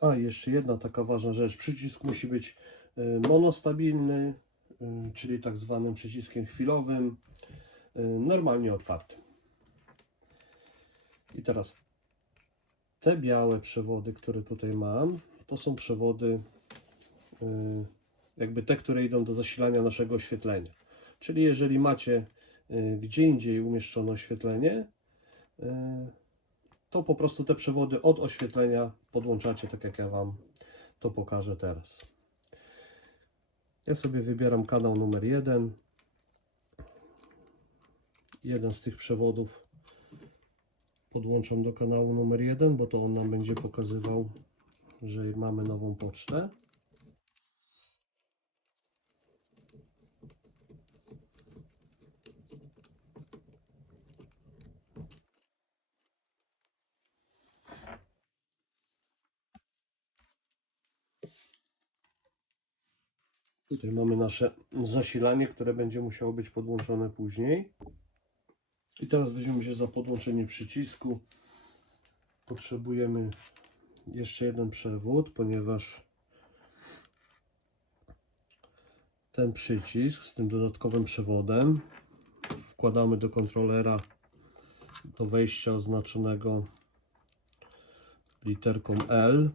A, jeszcze jedna taka ważna rzecz. Przycisk musi być y, monostabilny, y, czyli tak zwanym przyciskiem chwilowym, y, normalnie otwartym. I teraz te białe przewody, które tutaj mam, to są przewody jakby te, które idą do zasilania naszego oświetlenia. Czyli jeżeli macie gdzie indziej umieszczone oświetlenie, to po prostu te przewody od oświetlenia podłączacie, tak jak ja Wam to pokażę teraz. Ja sobie wybieram kanał numer jeden. Jeden z tych przewodów podłączam do kanału numer jeden, bo to on nam będzie pokazywał, że mamy nową pocztę. Tutaj mamy nasze zasilanie, które będzie musiało być podłączone później. I teraz weźmiemy się za podłączenie przycisku. Potrzebujemy jeszcze jeden przewód, ponieważ ten przycisk z tym dodatkowym przewodem wkładamy do kontrolera do wejścia oznaczonego literką L.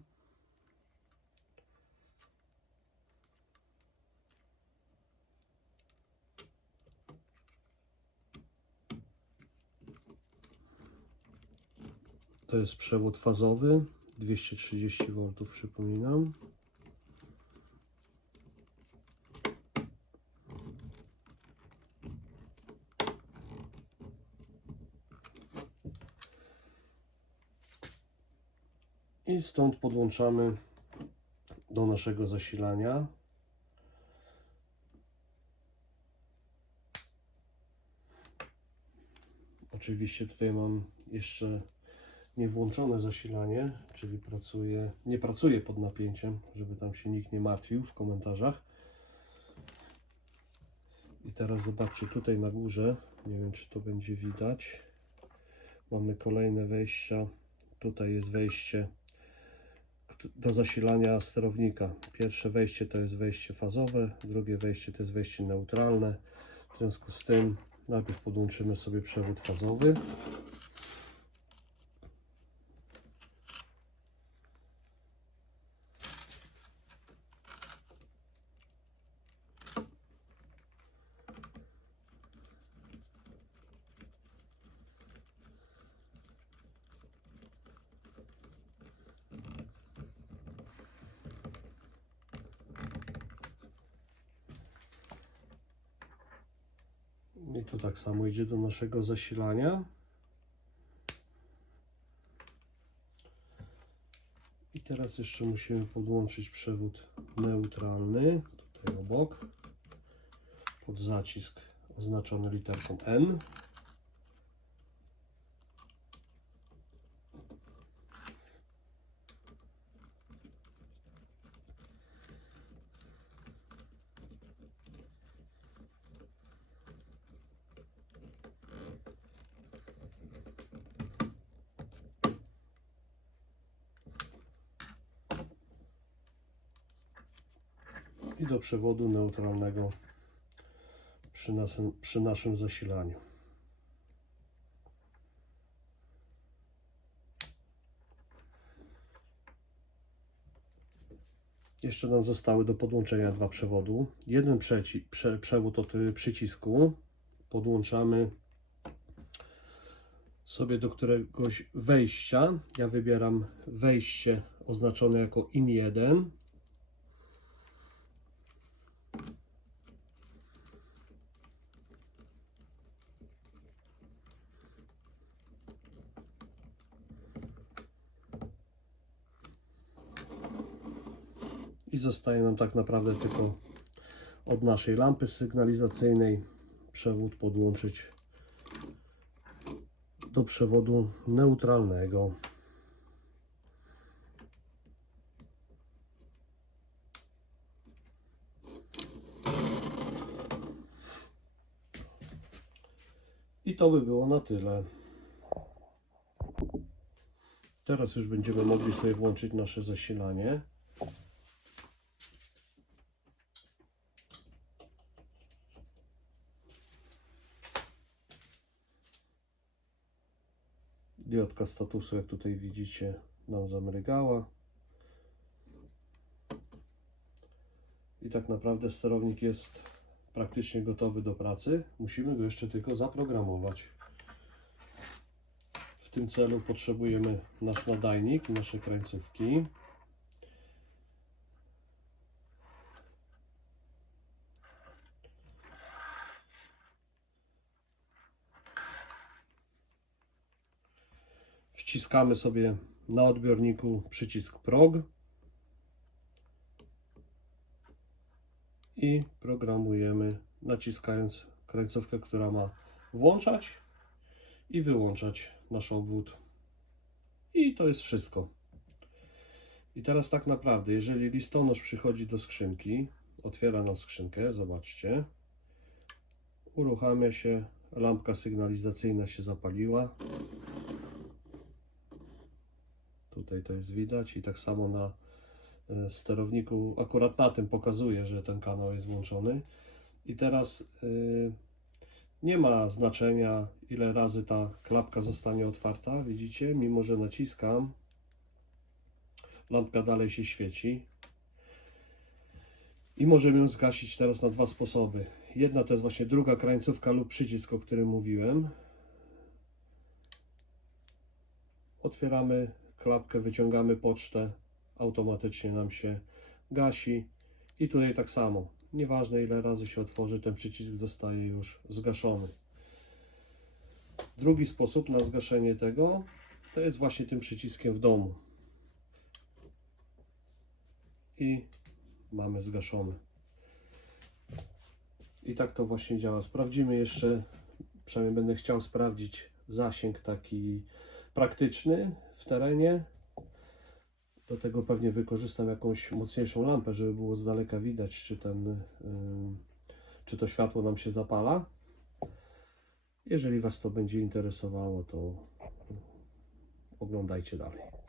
To jest przewód fazowy 230 V, przypominam. I stąd podłączamy do naszego zasilania. Oczywiście tutaj mam jeszcze niewłączone zasilanie, czyli pracuje, nie pracuje pod napięciem, żeby tam się nikt nie martwił w komentarzach. I teraz zobaczcie tutaj na górze, nie wiem czy to będzie widać. Mamy kolejne wejścia. Tutaj jest wejście do zasilania sterownika. Pierwsze wejście to jest wejście fazowe, drugie wejście to jest wejście neutralne. W związku z tym najpierw podłączymy sobie przewód fazowy. Tu tak samo idzie do naszego zasilania. I teraz jeszcze musimy podłączyć przewód neutralny, tutaj obok, pod zacisk oznaczony literką N. i do przewodu neutralnego przy przy naszym zasilaniu. Jeszcze nam zostały do podłączenia dwa przewodu. Jeden przeci, prze, przewód od y, przycisku podłączamy sobie do któregoś wejścia. Ja wybieram wejście oznaczone jako IN1 i zostaje nam tak naprawdę tylko od naszej lampy sygnalizacyjnej przewód podłączyć do przewodu neutralnego. I to by było na tyle. Teraz już będziemy mogli sobie włączyć nasze zasilanie. Diodka statusu, jak tutaj widzicie, nam zamrygała. I tak naprawdę sterownik jest praktycznie gotowy do pracy. Musimy go jeszcze tylko zaprogramować. W tym celu potrzebujemy nasz nadajnik i nasze krańcówki. Wciskamy sobie na odbiorniku przycisk PROG i programujemy naciskając krańcówkę, która ma włączać i wyłączać nasz obwód. I to jest wszystko. I teraz tak naprawdę, jeżeli listonosz przychodzi do skrzynki, otwiera nam skrzynkę, zobaczcie, uruchamia się, lampka sygnalizacyjna się zapaliła. Tutaj to jest widać i tak samo na e, sterowniku, akurat na tym pokazuje, że ten kanał jest włączony. I teraz y, nie ma znaczenia, ile razy ta klapka zostanie otwarta. Widzicie, mimo że naciskam, lampka dalej się świeci. I możemy ją zgasić teraz na dwa sposoby. Jedna to jest właśnie druga krańcówka lub przycisk, o którym mówiłem. Otwieramy klapkę, wyciągamy pocztę, automatycznie nam się gasi. I tutaj tak samo. Nieważne ile razy się otworzy, ten przycisk zostaje już zgaszony. Drugi sposób na zgaszenie tego to jest właśnie tym przyciskiem w domu. I mamy zgaszony. I tak to właśnie działa. Sprawdzimy jeszcze, przynajmniej będę chciał sprawdzić zasięg taki praktyczny w terenie. Do tego pewnie wykorzystam jakąś mocniejszą lampę, żeby było z daleka widać, czy, ten, y, czy to światło nam się zapala. Jeżeli Was to będzie interesowało, to oglądajcie dalej.